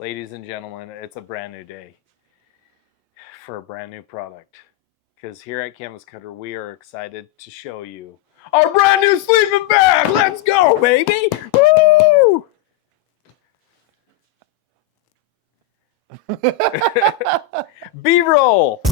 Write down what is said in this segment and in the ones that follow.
Ladies and gentlemen, it's a brand new day for a brand new product. Because here at Canvas Cutter, we are excited to show you our brand new sleeping bag. Let's go, baby! Woo! B-roll.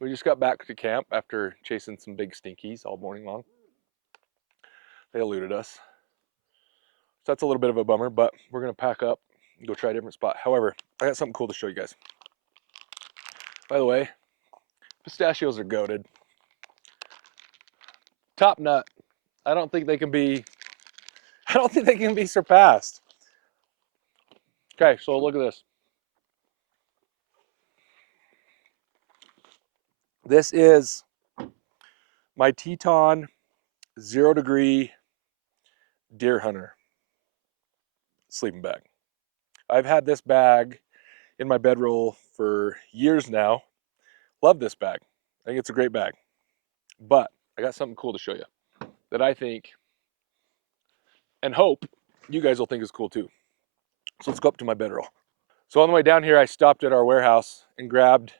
We just got back to camp after chasing some big stinkies all morning long. They eluded us. So that's a little bit of a bummer, but we're going to pack up and go try a different spot. However, I got something cool to show you guys. By the way, pistachios are goated. Top nut. I don't think they can be surpassed. Okay, so look at this. This is my Teton 0 degree deer hunter sleeping bag. I've had this bag in my bedroll for years now. Love this bag. I think it's a great bag. But I got something cool to show you that I think and hope you guys will think is cool too. So let's go up to my bedroll. So on the way down here, I stopped at our warehouse and grabbed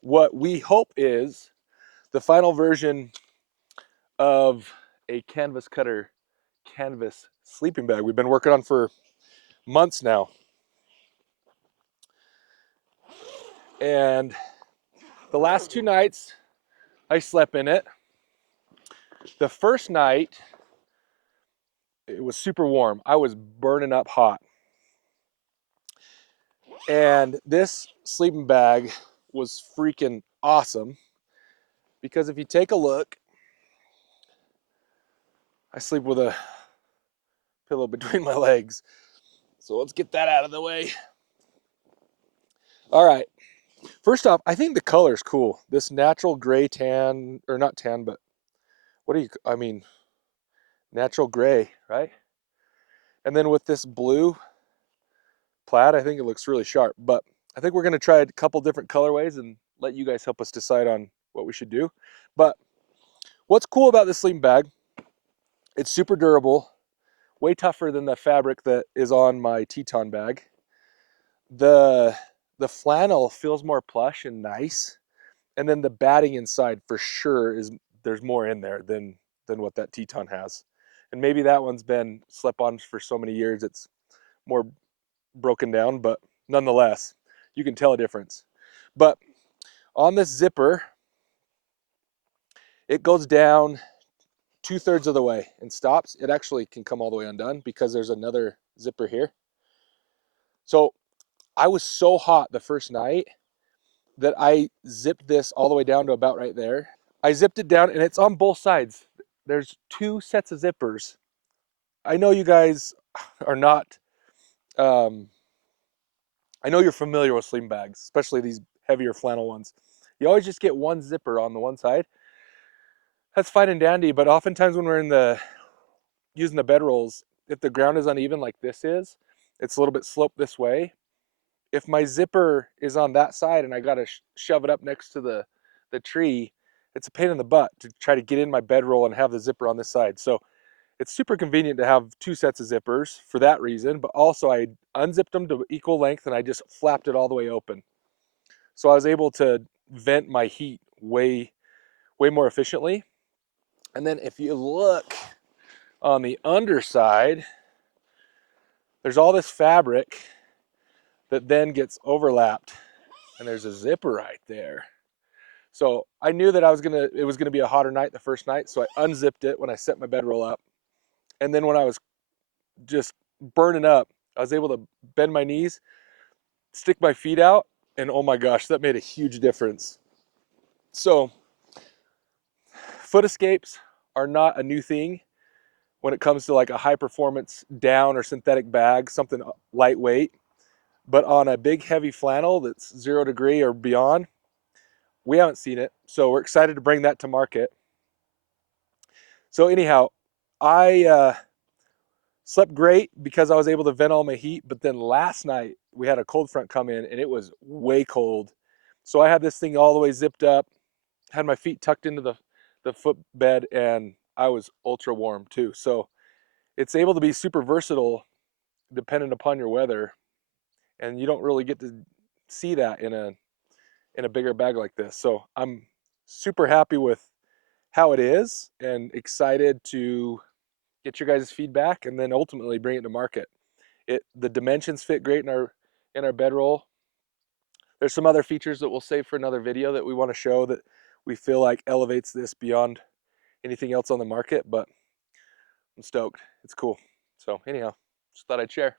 what we hope is the final version of a Canvas Cutter canvas sleeping bag we've been working on for months now. And the last 2 nights I slept in it. The first night it was super warm. I was burning up hot. And this sleeping bag was freaking awesome because if you take a look, I sleep with a pillow between my legs. So let's get that out of the way. All right. First off, I think the color is cool. This natural gray tan, or not tan, but natural gray, right? And then with this blue plaid, I think it looks really sharp. But I think we're going to try a couple different colorways and let you guys help us decide on what we should do. But what's cool about this sleeping bag, it's super durable, way tougher than the fabric that is on my Teton bag. The flannel feels more plush and nice. And then the batting inside for sure there's more in there than what that Teton has. And maybe that one's been slept on for so many years it's more broken down, but nonetheless, you can tell a difference. But on this zipper, it goes down 2/3 of the way and stops. It actually can come all the way undone because there's another zipper here. So I was so hot the first night that I zipped this all the way down to about right there. I zipped it down and it's on both sides. There's 2 sets of zippers. I know you guys are not, I know you're familiar with sleeping bags, especially these heavier flannel ones. You always just get one zipper on the one side. That's fine and dandy, but oftentimes when we're using the bedrolls, if the ground is uneven like this is, it's a little bit sloped this way. If my zipper is on that side and I gotta shove it up next to the tree, it's a pain in the butt to try to get in my bedroll and have the zipper on this side. So it's super convenient to have 2 sets of zippers for that reason, but also I unzipped them to equal length and I just flapped it all the way open. So I was able to vent my heat way more efficiently. And then if you look on the underside, there's all this fabric that then gets overlapped and there's a zipper right there. So I knew that it was gonna be a hotter night the first night, so I unzipped it when I set my bedroll up. And then when I was just burning up, I was able to bend my knees, stick my feet out, and oh my gosh, that made a huge difference. So foot escapes are not a new thing when it comes to like a high performance down or synthetic bag, something lightweight. But on a big heavy flannel that's 0 degree or beyond, we haven't seen it. So we're excited to bring that to market. So anyhow, I slept great because I was able to vent all my heat. But then last night we had a cold front come in and it was way cold. So I had this thing all the way zipped up, had my feet tucked into the footbed, and I was ultra warm too. So it's able to be super versatile dependent upon your weather, and you don't really get to see that in a bigger bag like this. So I'm super happy with how it is and excited to get your guys' feedback and then ultimately bring it to market. The dimensions fit great in our bedroll. There's some other features that we'll save for another video that we want to show that we feel like elevates this beyond anything else on the market, but I'm stoked. It's cool. So anyhow, just thought I'd share.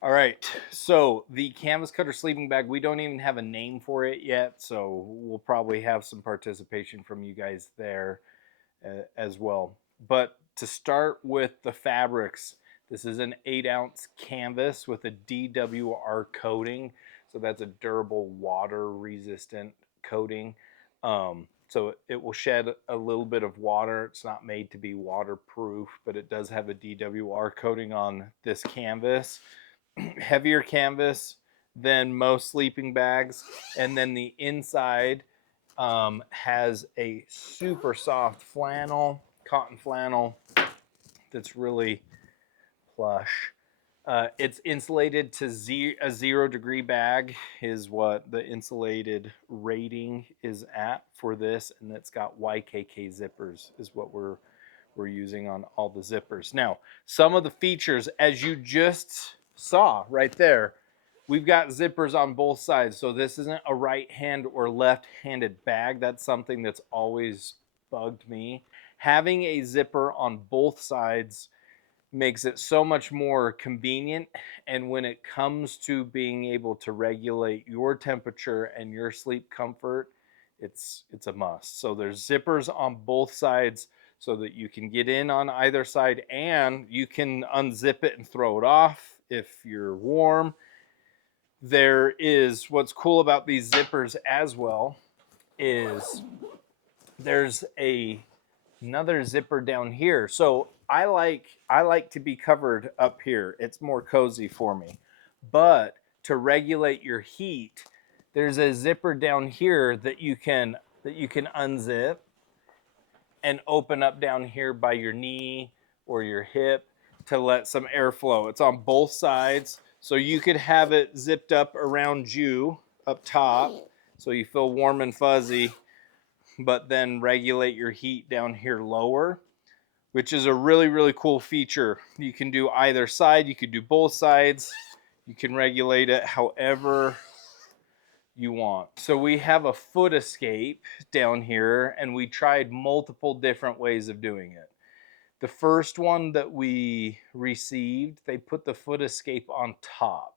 All right, so the canvas cutter sleeping bag, we don't even have a name for it yet, so we'll probably have some participation from you guys there as well. But to start with the fabrics, this is an 8-ounce canvas with a DWR coating, so that's a durable water resistant coating. So it will shed a little bit of water. It's not made to be waterproof, but it does have a DWR coating on this canvas. Heavier canvas than most sleeping bags, and then the inside has a super soft flannel, cotton flannel that's really plush. It's insulated to a 0-degree bag is what the insulated rating is at for this, and it's got YKK zippers is what we're using on all the zippers. Now, some of the features, as you just saw right there, we've got zippers on both sides. So this isn't a right hand or left handed bag. That's something that's always bugged me. Having a zipper on both sides makes it so much more convenient. And when it comes to being able to regulate your temperature and your sleep comfort, it's a must. So there's zippers on both sides so that you can get in on either side, and you can unzip it and throw it off if you're warm. There is what's cool about these zippers as well is there's another zipper down here. So I like to be covered up here. It's more cozy for me. But to regulate your heat, there's a zipper down here that you can unzip and open up down here by your knee or your hip to let some air flow. It's on both sides, so you could have it zipped up around you up top so you feel warm and fuzzy, but then regulate your heat down here lower, which is a really, really cool feature. You can do either side, you could do both sides, you can regulate it however you want. So we have a foot escape down here, and we tried multiple different ways of doing it. The first one that we received, they put the foot escape on top,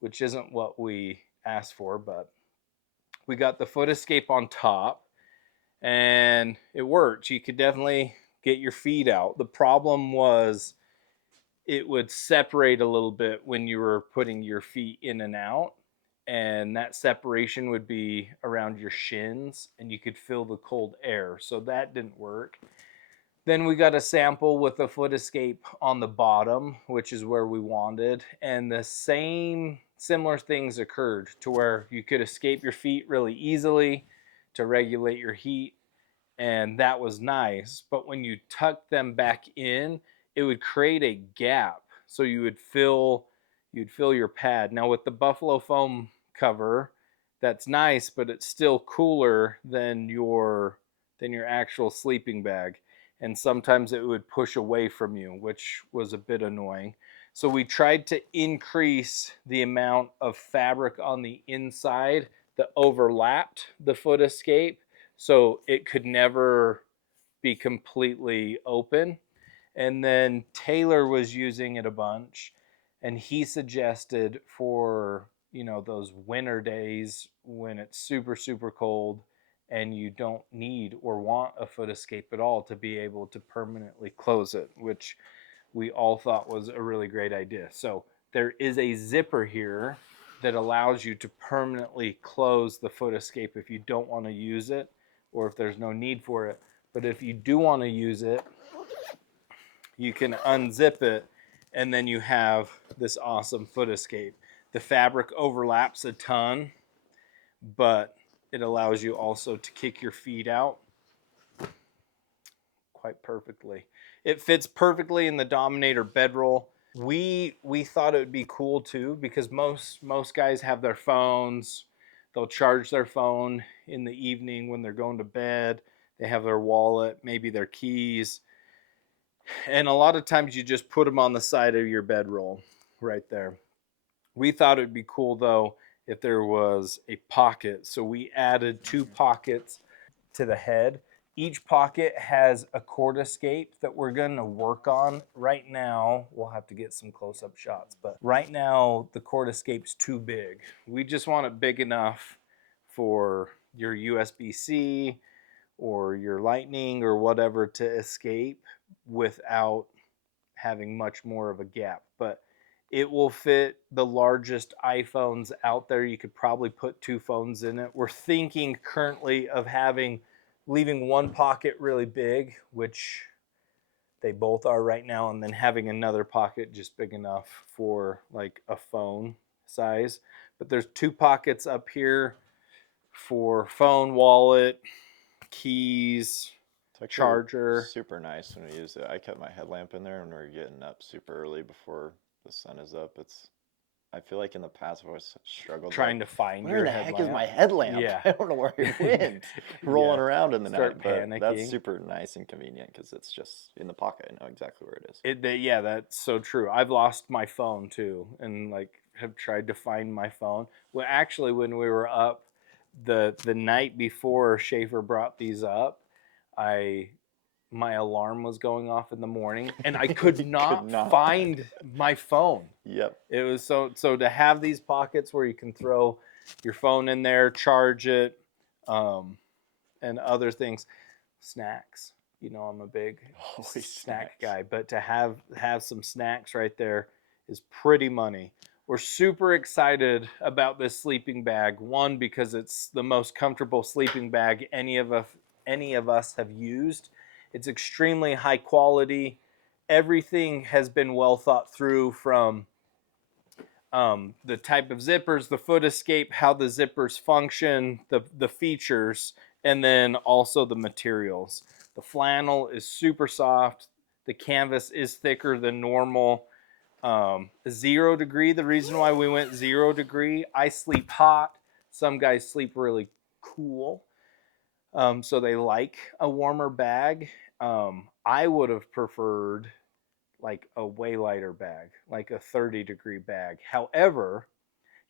which isn't what we asked for, but we got the foot escape on top and it worked. You could definitely get your feet out. The problem was it would separate a little bit when you were putting your feet in and out, and that separation would be around your shins and you could feel the cold air, so that didn't work. Then we got a sample with a foot escape on the bottom, which is where we wanted, and the same similar things occurred to where you could escape your feet really easily to regulate your heat, and that was nice. But when you tuck them back in, it would create a gap, so you'd fill your pad. Now with the buffalo foam cover, that's nice, but it's still cooler than your actual sleeping bag, and sometimes it would push away from you, which was a bit annoying. So we tried to increase the amount of fabric on the inside that overlapped the foot escape so it could never be completely open. And then Taylor was using it a bunch, and he suggested for, those winter days when it's super, super cold and you don't need or want a foot escape at all, to be able to permanently close it, which we all thought was a really great idea. So there is a zipper here that allows you to permanently close the foot escape if you don't want to use it or if there's no need for it. But if you do want to use it, you can unzip it, and then you have this awesome foot escape. The fabric overlaps a ton, but it allows you also to kick your feet out quite perfectly. It fits perfectly in the Dominator bedroll. We thought it would be cool too, because most guys have their phones. They'll charge their phone in the evening when they're going to bed. They have their wallet, maybe their keys, and a lot of times you just put them on the side of your bedroll right there. We thought it'd be cool though if there was a pocket, so we added 2 pockets to the head. Each pocket has a cord escape that we're going to work on right now. We'll have to get some close-up shots, but right now the cord escape's too big. We just want it big enough for your USB-C or your Lightning or whatever to escape without having much more of a gap. But it will fit the largest iPhones out there. You could probably put 2 phones in it. We're thinking currently of leaving one pocket really big, which they both are right now, and then having another pocket just big enough for like a phone size. But there's 2 pockets up here for phone, wallet, keys, It's actually charger. super nice when we use it. I kept my headlamp in there when we were getting up super early before the sun is up. I feel like in the past I've always struggled Trying like, to find where your the heck is headlamp. my headlamp? Yeah. I don't know where it went. Rolling Yeah. around in the Start night, but that's panicking. super nice and convenient because it's just in the pocket. I know exactly where it is. Yeah, that's so true. I've lost my phone too, and like have tried to find my phone. Well, actually, when we were up the night before Schaefer brought these up, I my alarm was going off in the morning, and I could You could not not find my phone. Yep. It was so to have these pockets where you can throw your phone in there, charge it, um, and other things, snacks. You know, I'm a big Always snack snacks. guy, but to have some snacks right there is pretty money. We're super excited about this sleeping bag. One, because it's the most comfortable sleeping bag any of us have used. It's extremely high quality. Everything has been well thought through, from the type of zippers, the foot escape, how the zippers function, the features, and then also the materials. The flannel is super soft. The canvas is thicker than normal. 0 degree. The reason why we went 0 degree, I sleep hot. Some guys sleep really cool. So they like a warmer bag. I would have preferred like a way lighter bag, like a 30-degree bag. However,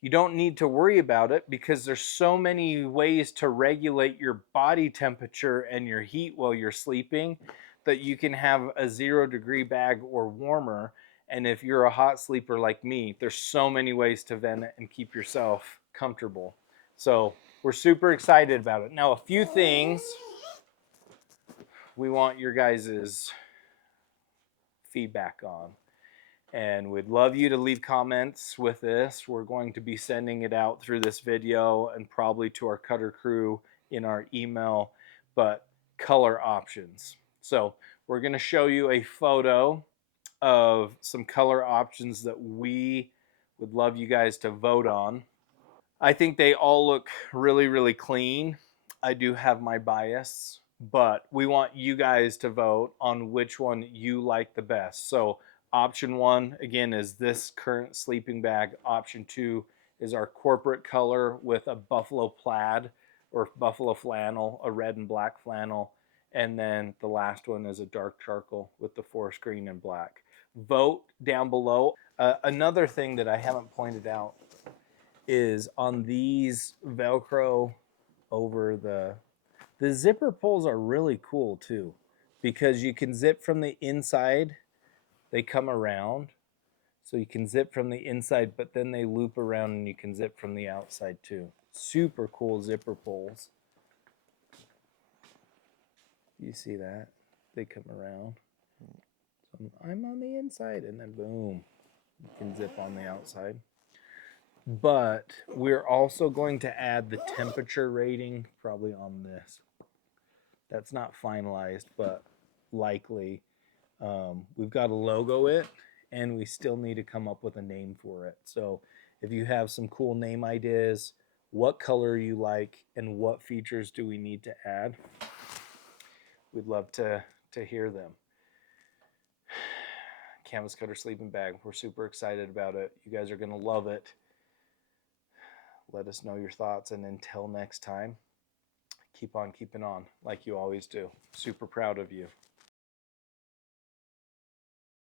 you don't need to worry about it because there's so many ways to regulate your body temperature and your heat while you're sleeping that you can have a 0 degree bag or warmer. And if you're a hot sleeper like me, there's so many ways to vent it and keep yourself comfortable. So we're super excited about it. Now, a few things we want your guys' feedback on. And we'd love you to leave comments with this. We're going to be sending it out through this video and probably to our cutter crew in our email, but color options. So we're going to show you a photo of some color options that we would love you guys to vote on. I think they all look really, really clean. I do have my bias, but we want you guys to vote on which one you like the best. So option 1, again, is this current sleeping bag. Option 2 is our corporate color with a buffalo plaid or buffalo flannel, a red and black flannel. And then the last one is a dark charcoal with the forest green and black. Vote down below. Another thing that I haven't pointed out is on these Velcro over the zipper pulls are really cool too, because you can zip from the inside. They come around, so you can zip from the inside, but then they loop around and you can zip from the outside too. Super cool zipper pulls. You see that? They come around. So I'm on the inside, and then boom, you can zip on the outside. But we're also going to add the temperature rating probably on this. That's not finalized, but likely. We've got to logo it, and we still need to come up with a name for it. So if you have some cool name ideas, what color you like, and what features do we need to add, we'd love to hear them. Canvas cutter sleeping bag. We're super excited about it. You guys are going to love it. Let us know your thoughts. And until next time, keep on keeping on like you always do. Super proud of you.